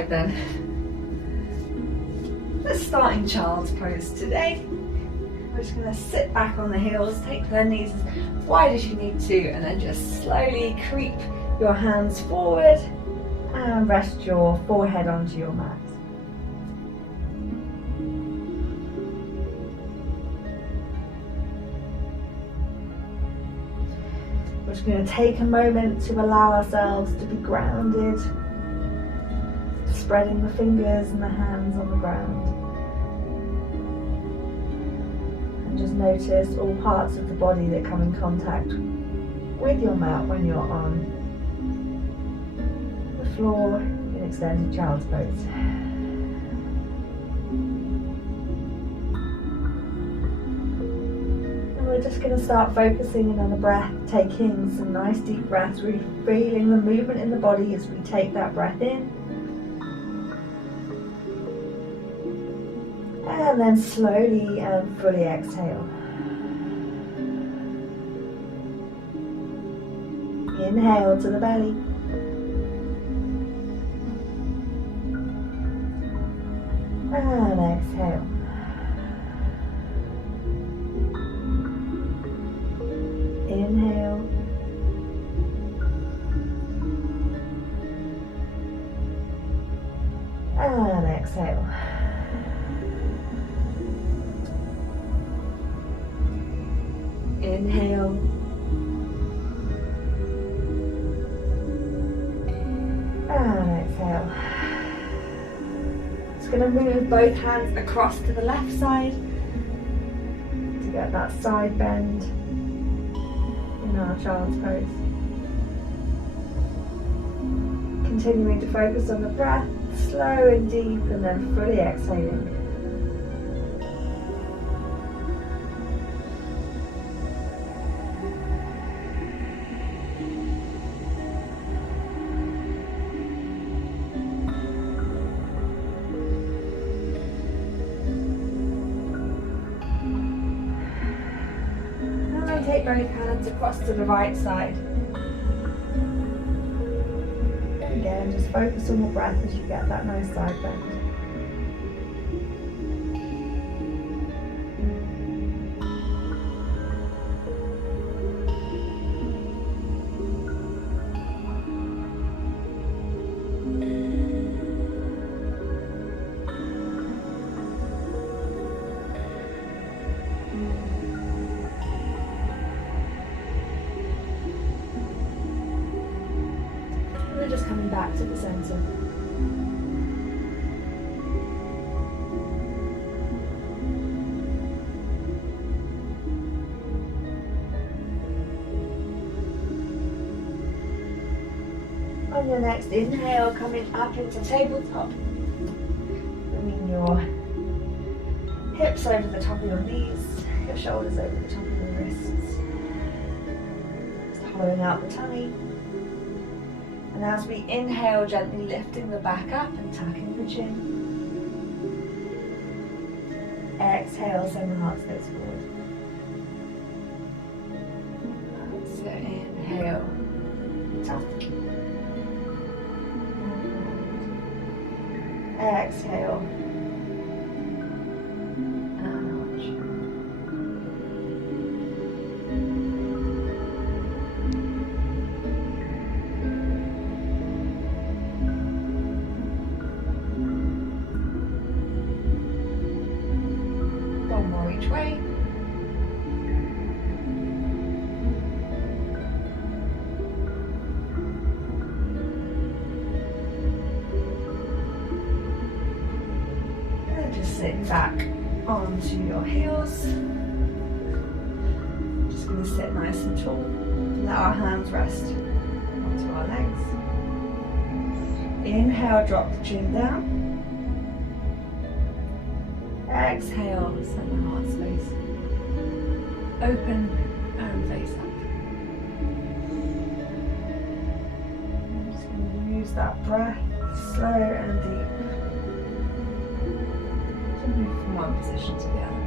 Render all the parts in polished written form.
side then. The starting child's pose today. We're just going to sit back on the heels, take the knees as wide as you need to, and then just slowly creep your hands forward and rest your forehead onto your mat. We're just going to take a moment to allow ourselves to be grounded, spreading the fingers and the hands on the ground. And just notice all parts of the body that come in contact with your mat when you're on the floor in extended child's pose. We're just going to start focusing in on the breath, taking some nice deep breaths, really feeling the movement in the body as we take that breath in. And then slowly and fully exhale. Inhale to the belly. And exhale. Inhale. And exhale. Inhale. And exhale. Just going to move both hands across to the left side to get that side bend in our child's pose. Continuing to focus on the breath, slow and deep, and then fully exhaling. Take both hands across to the right side. Again, just focus on the breath as you get that nice side bend. Just coming back to the center. On your next inhale, coming up into tabletop. Bringing your hips over the top of your knees, your shoulders over the top of your wrists. Just hollowing out the tummy. And as we inhale, gently lifting the back up and tucking the chin. Exhale, send the heart space forward. So inhale, tuck. Exhale. Way. And just sit back onto your heels. Just going to sit nice and tall. Let our hands rest onto our legs. Inhale, drop the chin down. Exhale, send the heart space open and face up. I'm just going to use that breath slow and deep to move from one position to the other.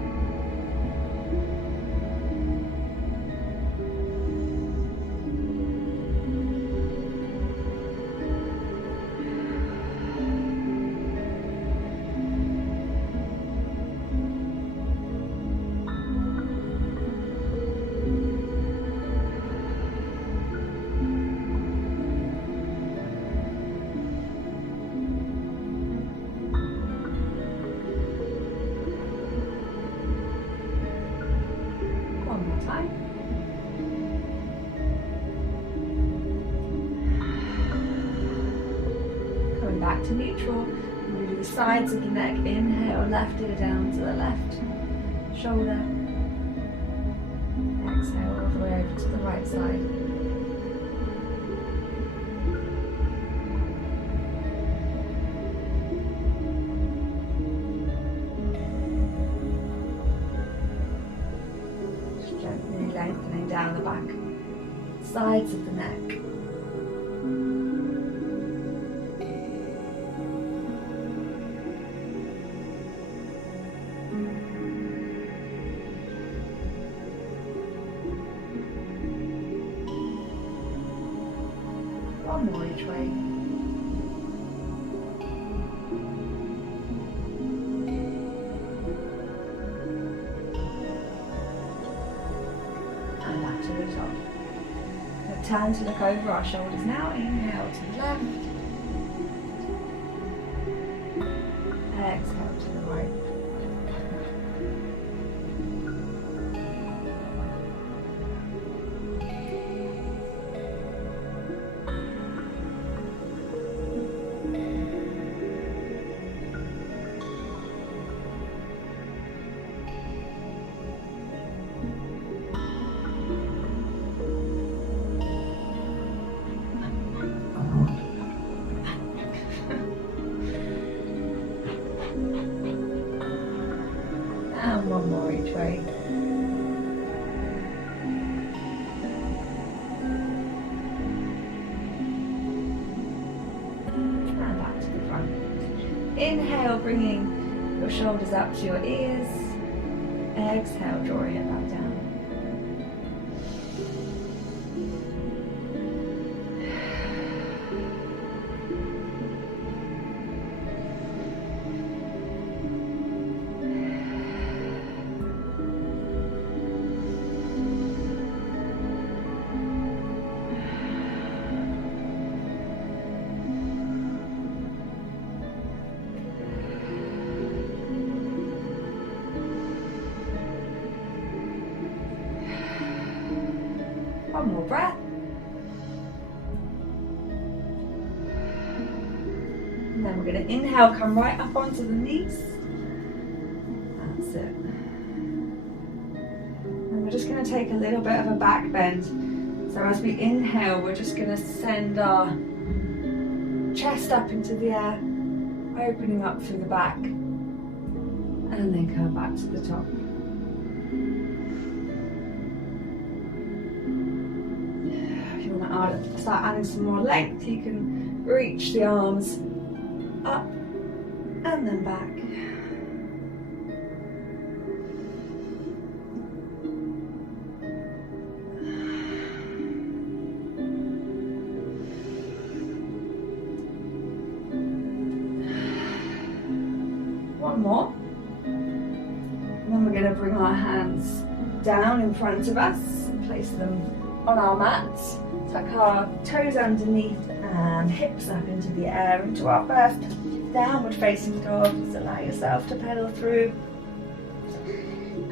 back to neutral. Move the sides of the neck. Inhale, left ear down to the left shoulder. Exhale all the way over to the right side. Just gently lengthening down the back, sides of the neck. One more each way. And back to the top. We'll turn to look over our shoulders now. Inhale to the left. Exhale to the right. And one more each way. And back to the front. Inhale, bringing your shoulders up to your ears. Exhale, drawing it back down. One more breath. And then we're going to inhale, come right up onto the knees. That's it. And we're just going to take a little bit of a back bend. So as we inhale, we're just going to send our chest up into the air, opening up through the back, and then come back to the top. Start adding some more length. You can reach the arms up and then back. One more. And then we're going to bring our hands down in front of us and place them on our mats. Tuck our toes underneath and hips up into the air into our first downward facing dog. Just allow yourself to pedal through,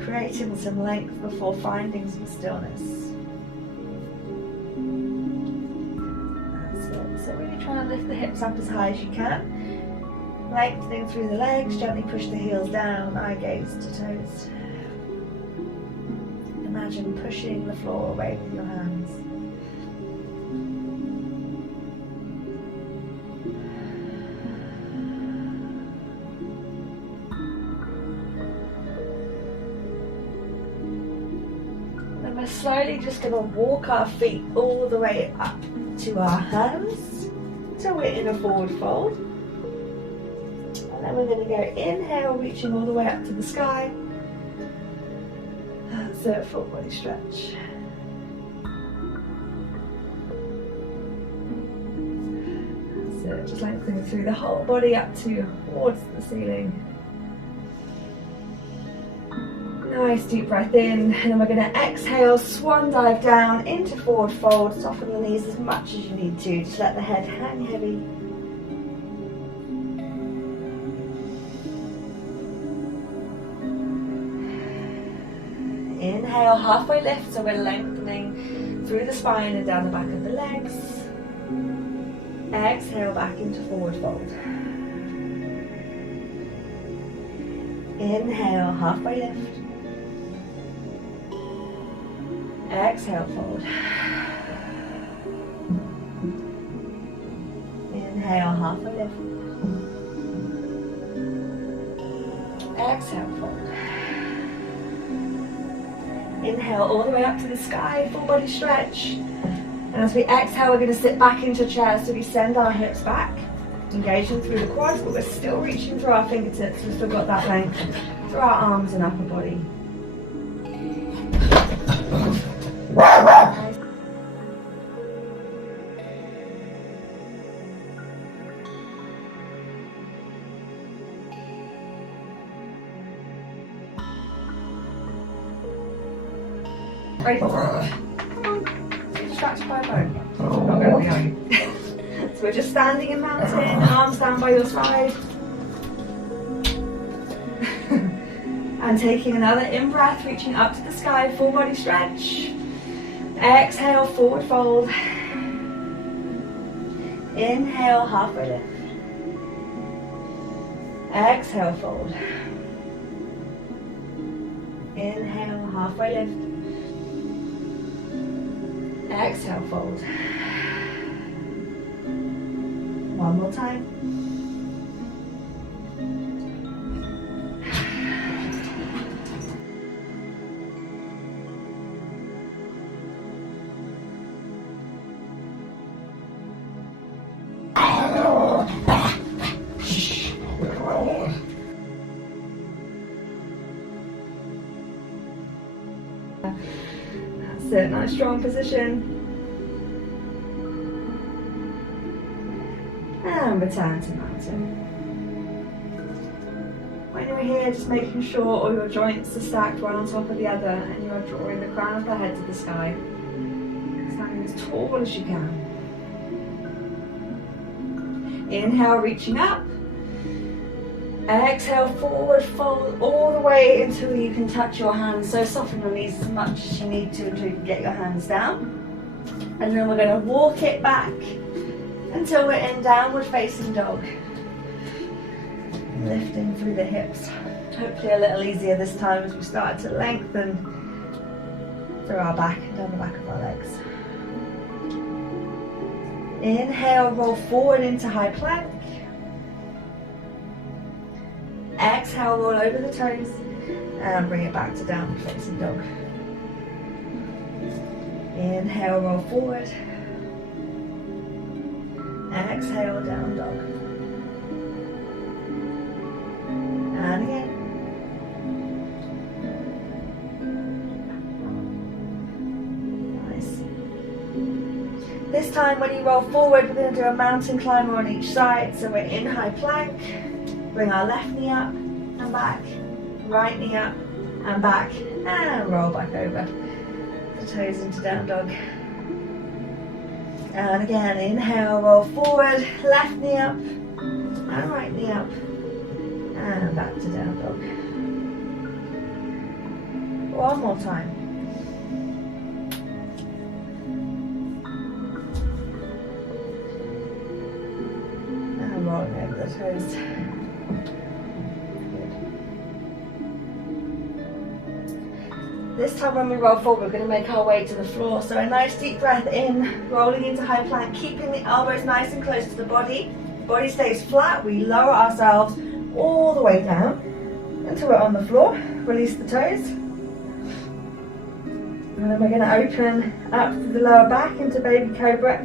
creating some length before finding some stillness. That's it. So really try and lift the hips up as high as you can. Lengthening through the legs, gently push the heels down, eye gaze to toes. Imagine pushing the floor away with your hands. We're slowly just going to walk our feet all the way up to our hands so we're in a forward fold. And then we're going to go inhale, reaching all the way up to the sky. That's a full body stretch. That's it, just lengthening through the whole body up towards the ceiling. Nice deep breath in, and then we're going to exhale, swan dive down into forward fold. Soften the knees as much as you need to. Just let the head hang heavy. Inhale, halfway lift, so we're lengthening through the spine and down the back of the legs. Exhale back into forward fold. Inhale, halfway lift. Exhale, fold. Inhale, halfway lift. Exhale, fold. Inhale all the way up to the sky, full body stretch. And as we exhale, we're going to sit back into chair, so we send our hips back, engaging through the quads, but we're still reaching through our fingertips. We've still got that length through our arms and upper body. Ready? Come on. So distracted by a phone. Not going to be on. So we're just standing in mountain, arms down by your side. And taking another in-breath, reaching up to the sky, full body stretch. Exhale, forward fold. Inhale, halfway lift. Exhale, fold. Inhale, halfway lift. Exhale, fold. One more time. That's it, nice strong position. And return to mountain. When you're here, just making sure all your joints are stacked one on top of the other and you are drawing the crown of the head to the sky. Standing as tall as you can. Inhale, reaching up. Exhale, forward fold all the way until you can touch your hands. So soften your knees as much as you need to until you can get your hands down. And then we're going to walk it back until we're in downward facing dog. Lifting through the hips. Hopefully a little easier this time as we start to lengthen through our back and down the back of our legs. Inhale, roll forward into high plank. Exhale, roll over the toes and bring it back to downward facing dog. Inhale, roll forward. Exhale, down dog. And again. Nice. This time when you roll forward, we're going to do a mountain climber on each side. So we're in high plank. Bring our left knee up and back. Right knee up and back. And roll back over. The toes into down dog. And again, inhale, roll forward, left knee up, and right knee up, and back to down dog. One more time. And rolling over the toes. This time when we roll forward, we're going to make our way to the floor. So a nice deep breath in, rolling into high plank, keeping the elbows nice and close to the body. Body stays flat, we lower ourselves all the way down until we're on the floor. Release the toes. And then we're going to open up to the lower back into baby cobra.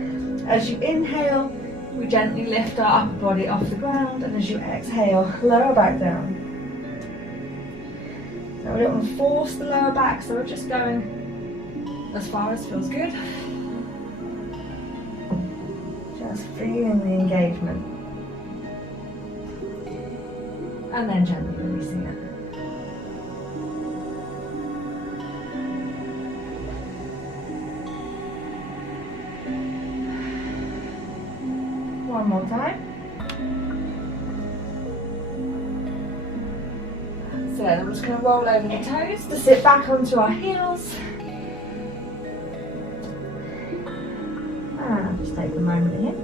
As you inhale, we gently lift our upper body off the ground, and as you exhale, lower back down. Now we don't want to force the lower back, so we're just going as far as feels good. Just feeling the engagement. And then gently releasing it. One more time. So then I'm just going to roll over the toes to sit back onto our heels. And just take a moment here.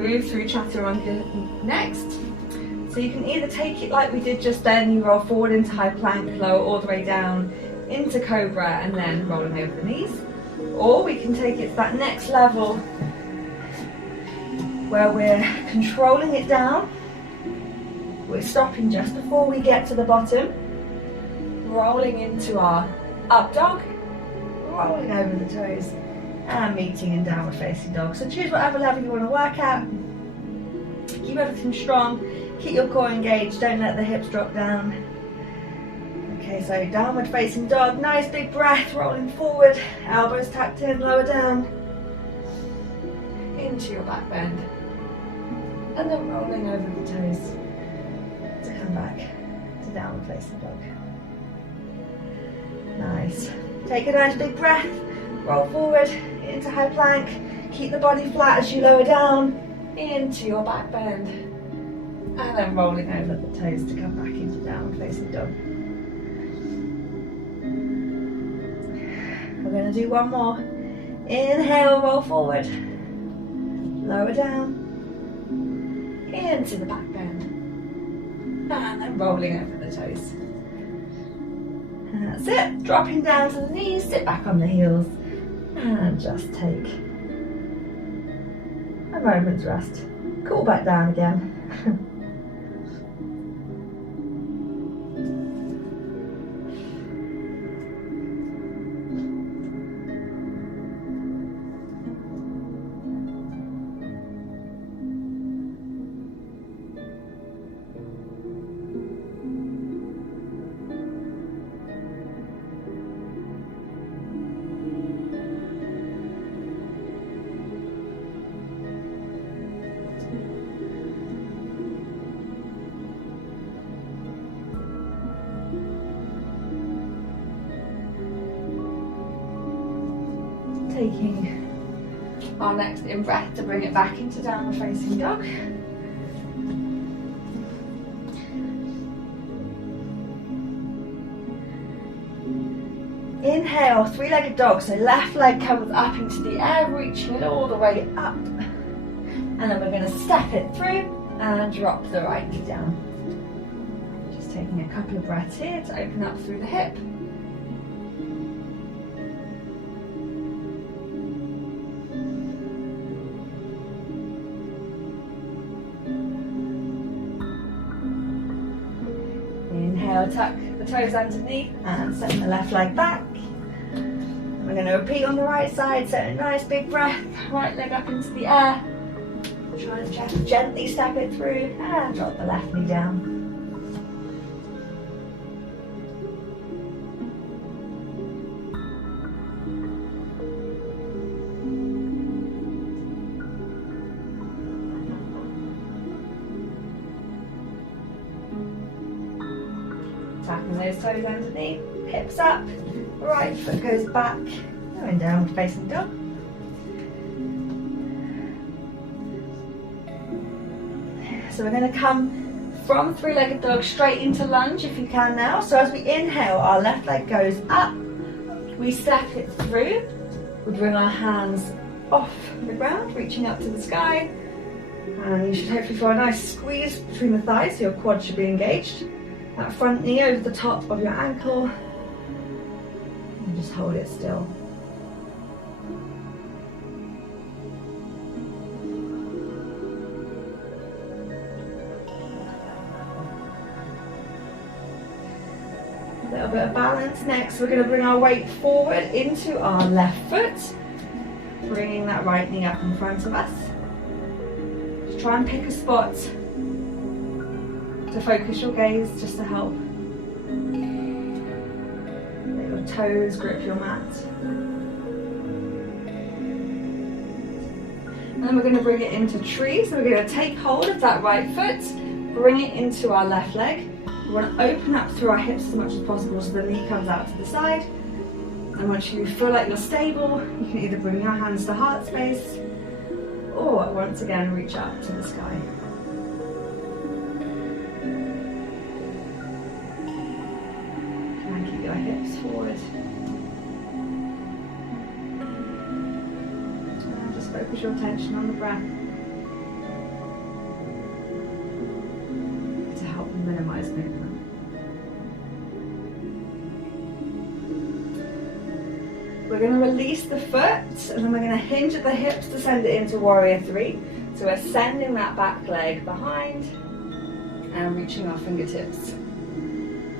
move through Chaturanga next. So you can either take it like we did just then, you roll forward into high plank, lower all the way down into cobra and then rolling over the knees. Or we can take it to that next level where we're controlling it down. We're stopping just before we get to the bottom, rolling into our up dog, rolling over the toes and meeting in downward facing dog. So choose whatever level you want to work at. Keep everything strong, keep your core engaged, don't let the hips drop down. Okay, so downward facing dog, nice big breath, rolling forward, elbows tucked in, lower down, into your back bend, and then rolling over the toes to come back to downward facing dog. Nice. Take a nice big breath, roll forward into high plank, keep the body flat as you lower down into your back bend, and then rolling over the toes to come back into downward facing dog. We're going to do one more. Inhale, roll forward, lower down into the back bend, and then rolling over the toes. And that's it. Dropping down to the knees, sit back on the heels, and just take a moment's rest. Cool back down again. Taking our next in breath to bring it back into downward facing dog. Inhale, three-legged dog, so left leg comes up into the air, reaching it all the way up. And then we're going to step it through and drop the right knee down. Just taking a couple of breaths here to open up through the hip. Inhale, tuck the toes underneath and send the left leg back. And we're going to repeat on the right side, so a nice big breath, right leg up into the air. Try and just gently step it through and drop the left knee down. Tapping those toes underneath, hips up, right foot goes back, going down facing dog. So we're going to come from three-legged dog straight into lunge if you can now. So as we inhale, our left leg goes up, we step it through, we bring our hands off the ground, reaching up to the sky, and you should hopefully feel a nice squeeze between the thighs, so your quad should be engaged. That front knee over the top of your ankle, and just hold it still. A little bit of balance. Next, we're going to bring our weight forward into our left foot, bringing that right knee up in front of us. Just try and pick a spot to focus your gaze, just to help let your toes grip your mat. And then we're going to bring it into tree. So we're going to take hold of that right foot, bring it into our left leg. We want to open up through our hips as much as possible so the knee comes out to the side. And once you feel like you're stable, you can either bring your hands to heart space or once again reach up to the sky. Your hips forward. And just focus your attention on the breath. we're going to release the foot, and then we're going to hinge at the hips to send it into warrior three. So we're sending that back leg behind and reaching our fingertips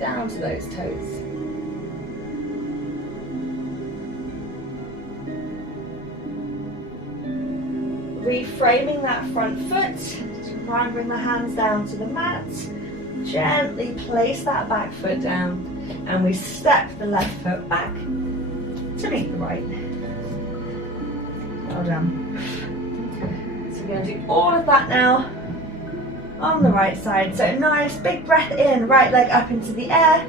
down to those toes. Reframing that front foot, try and bring the hands down to the mat. Gently place that back foot down, and we step the left foot back to meet the right. Well done. So we're going to do all of that now on the right side. So nice big breath in, right leg up into the air.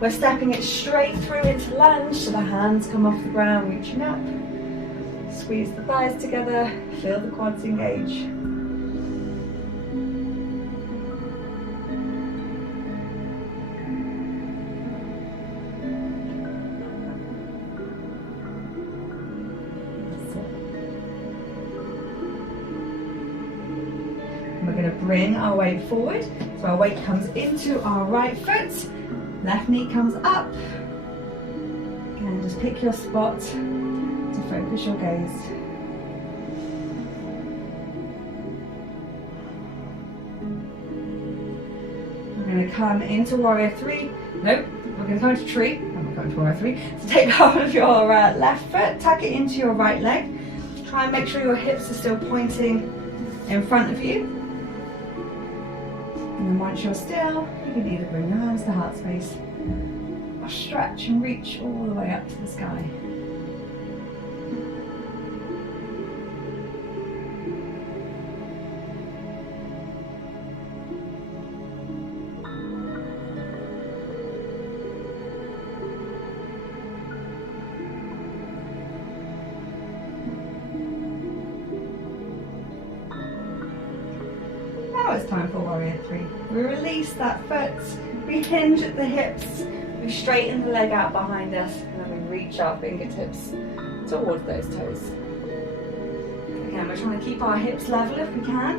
We're stepping it straight through into lunge, so the hands come off the ground, reaching up. Squeeze the thighs together, feel the quads engage. We're going to bring our weight forward, so our weight comes into our right foot, left knee comes up. Again, just pick your spot to focus your gaze. We're going to come into warrior three. Nope, we're going to come into tree. I'm not going to warrior three. So take hold of your left foot, tuck it into your right leg. Try and make sure your hips are still pointing in front of you. And then once you're still, you can either bring your hands to heart space or stretch and reach all the way up to the sky. Now it's time for warrior three. We release that foot, we hinge at the hips, we straighten the leg out behind us, and then we reach our fingertips towards those toes. Again, we're trying to keep our hips level if we can.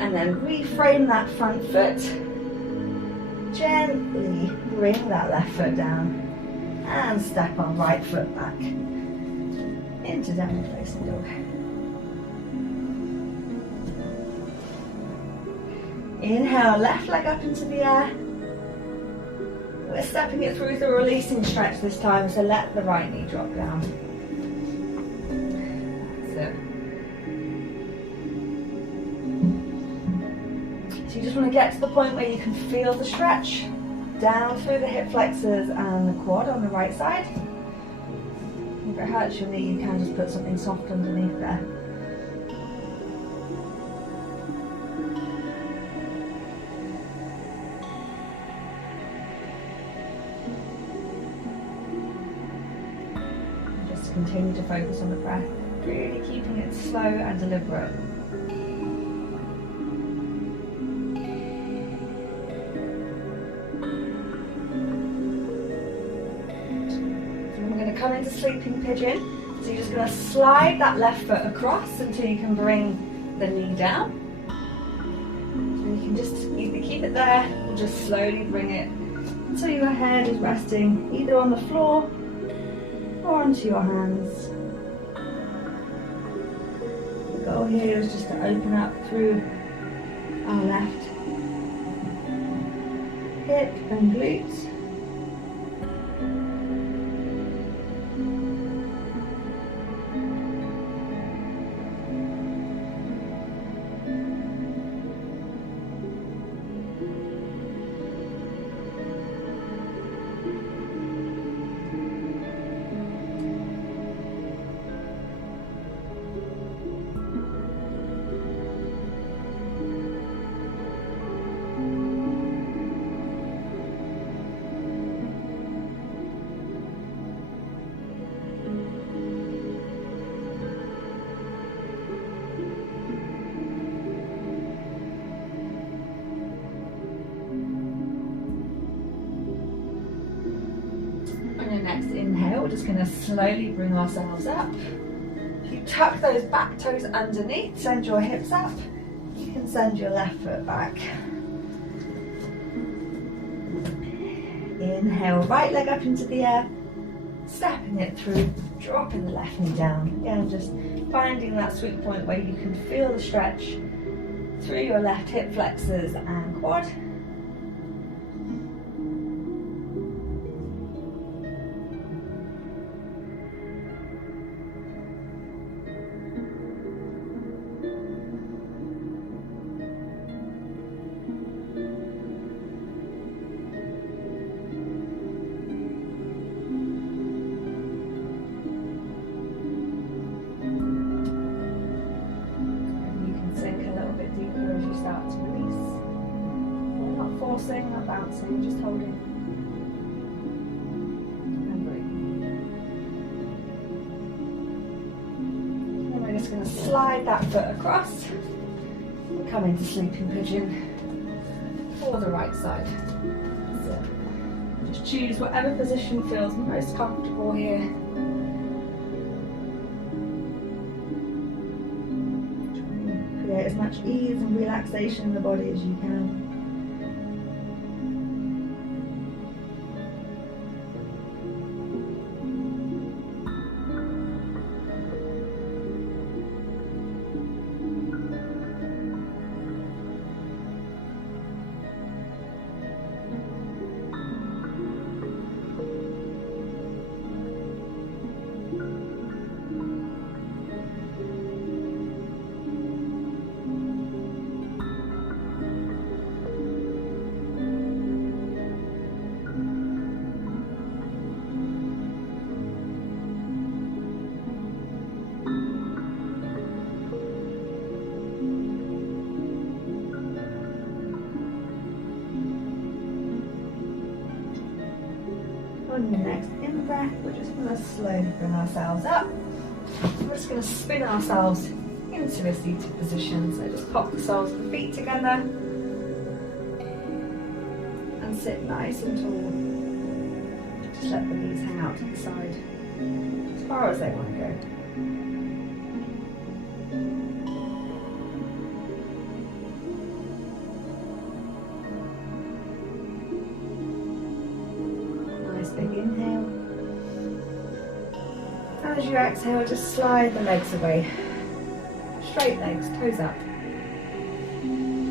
And then reframe that front foot. Gently bring that left foot down and step our right foot back into downward facing dog. Inhale, left leg up into the air. We're stepping it through the releasing stretch this time, so let the right knee drop down. That's it. So you just want to get to the point where you can feel the stretch down through the hip flexors and the quad on the right side. If it hurts your knee, you can just put something soft underneath there. And just continue to focus on the breath, really keeping it slow and deliberate. Come into sleeping pigeon, so you're just going to slide that left foot across until you can bring the knee down. And you can just either keep it there or just slowly bring it until your head is resting either on the floor or onto your hands. The goal here is just to open up through our left hip and glutes. Next inhale, we're just going to slowly bring ourselves up. If you tuck those back toes underneath, send your hips up, you can send your left foot back. Inhale, right leg up into the air, stepping it through, dropping the left knee down. Again, just finding that sweet point where you can feel the stretch through your left hip flexors and quad. Not bouncing, just holding. And breathe. Then we're just going to slide that foot across. We'll come into sleeping pigeon for the right side. So just choose whatever position feels most comfortable here. Create as much ease and relaxation in the body as you can. On your next in-breath, we're just going to slowly bring ourselves up. We're just going to spin ourselves into a seated position. So just pop the soles of the feet together and sit nice and tall. Just let the knees hang out to the side as far as they want to go. Big inhale. And as you exhale, just slide the legs away. Straight legs, toes up.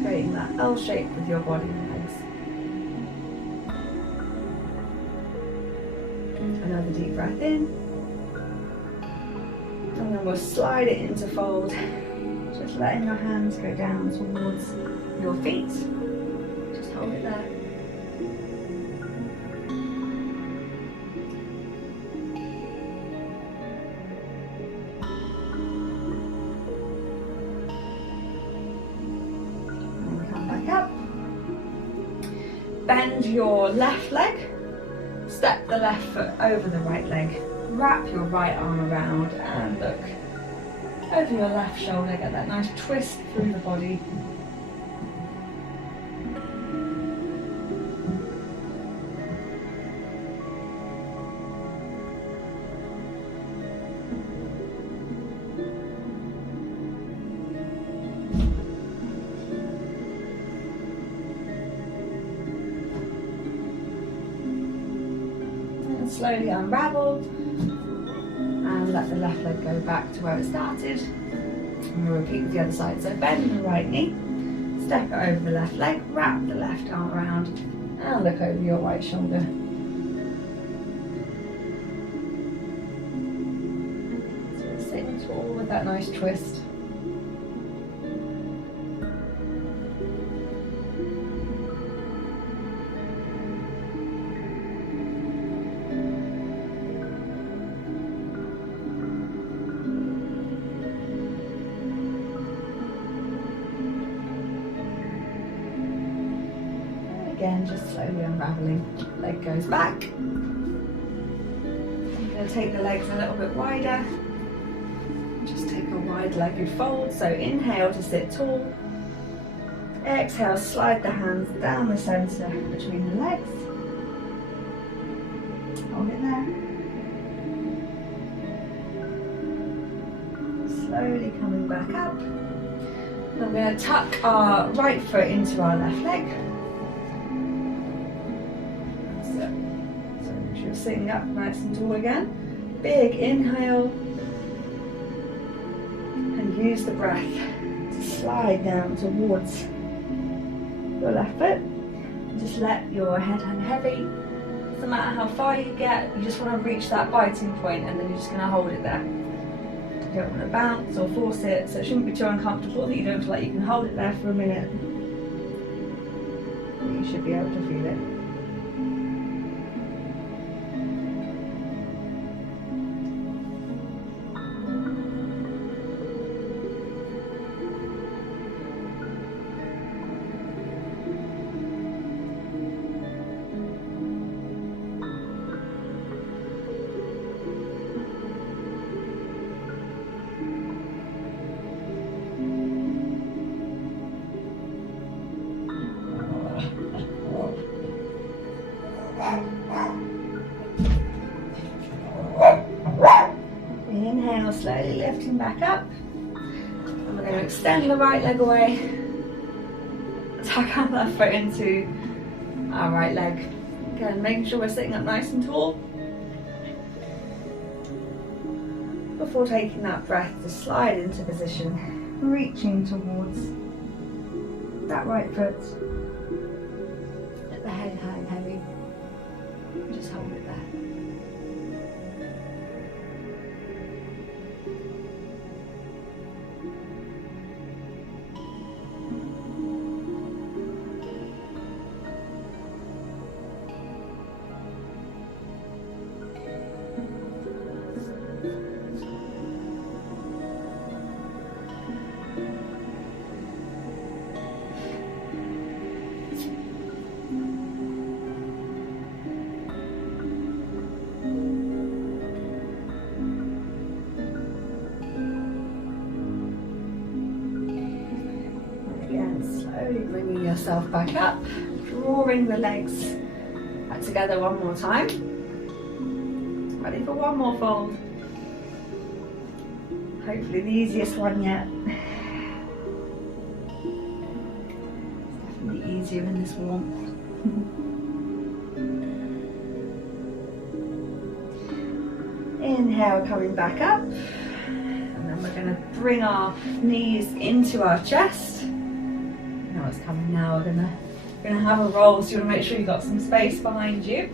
Creating that L shape with your body and legs. Another deep breath in. And then we'll slide it into fold. Just letting your hands go down towards your feet. Just hold it there. Bend your left leg, step the left foot over the right leg, wrap your right arm around and look over your left shoulder, get that nice twist through the body. Slowly unravel and let the left leg go back to where it started. And we'll repeat with the other side. So bend the right knee, step it over the left leg, wrap the left arm around and look over your right shoulder. So we're sitting tall with that nice twist. Again, just slowly unraveling. Leg goes back. I'm going to take the legs a little bit wider. Just take a wide-legged fold. So inhale to sit tall. Exhale, slide the hands down the centre between the legs. Hold it there. Slowly coming back up. I'm going to tuck our right foot into our left leg. sure you're sitting up nice and tall again. Big inhale. And use the breath to slide down towards your left foot. Just let your head hang heavy. Doesn't matter how far you get, you just want to reach that biting point and then you're just going to hold it there. You don't want to bounce or force it, so it shouldn't be too uncomfortable that you don't feel like you can hold it there for a minute. You should be able to feel it. Inhale, slowly lifting back up. And we're going to extend the right leg away. Tuck our left foot into our right leg. Again, making sure we're sitting up nice and tall. Before taking that breath to slide into position, reaching towards that right foot. Let the head hang heavy. Just hold it there. Bringing yourself back up, drawing the legs back together one more time. Ready for one more fold. Hopefully the easiest one yet. It's definitely easier in this warmth. Inhale, coming back up. And then we're going to bring our knees into our chest. It's coming now. We're gonna have a roll, so you want to make sure you've got some space behind you.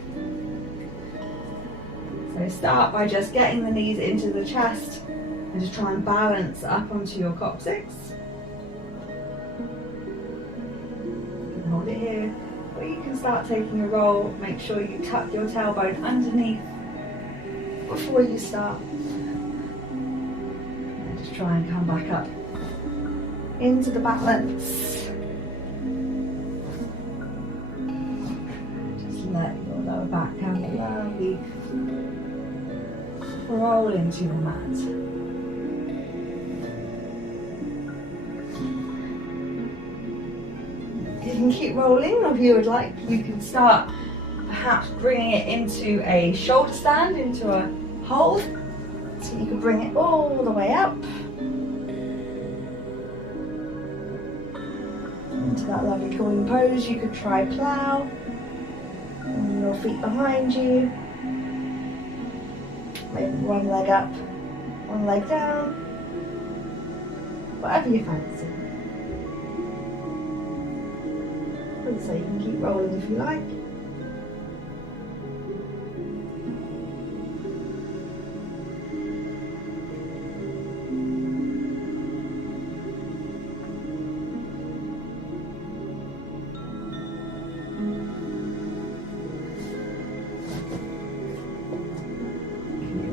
So start by just getting the knees into the chest and just try and balance up onto your coccyx. You can hold it here, or you can start taking a roll. Make sure you tuck your tailbone underneath before you start. And just try and come back up into the balance. Let your lower back come slowly roll into your mat. You can keep rolling, or if you would like, you can start perhaps bringing it into a shoulder stand, into a hold. So you can bring it all the way up into that lovely cooling pose. You could try plow. Your feet behind you, maybe one leg up, one leg down, whatever you fancy. And so you can keep rolling if you like.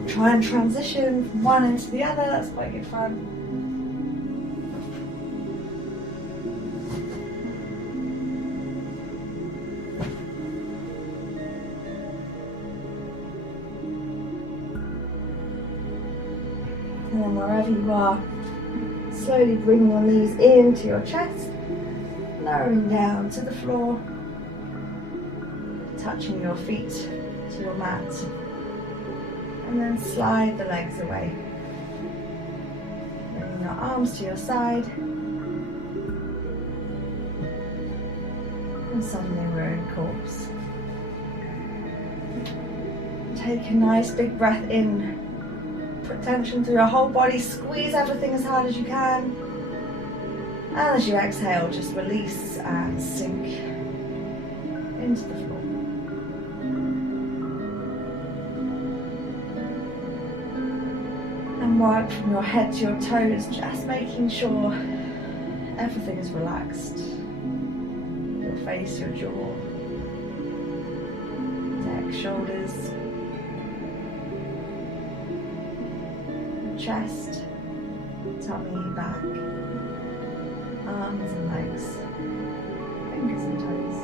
Try and transition from one into the other, that's quite good fun. And then wherever you are, slowly bring your knees into your chest, lowering down to the floor, touching your feet to your mat. And then slide the legs away. Bring your arms to your side. And suddenly we're in corpse. Take a nice big breath in. Put tension through your whole body. Squeeze everything as hard as you can. And as you exhale, just release and sink into the floor. And work from your head to your toes, just making sure everything is relaxed. Your face, your jaw, neck, shoulders, chest, tummy, back, arms and legs, fingers and toes.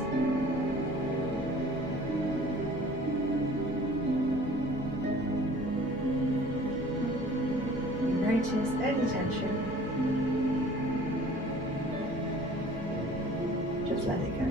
You notice any tension, just let it go.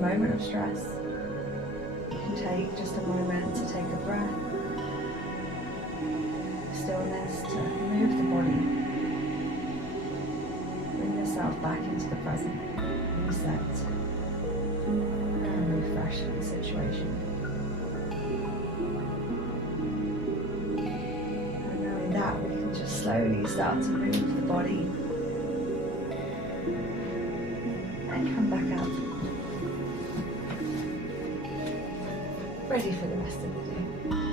Moment of stress, you can take just a moment to take a breath, stillness, to move the body, bring yourself back into the present, reset, and refresh the situation. And knowing that, we can just slowly start to move the body and come back up. Ready for the rest of the day.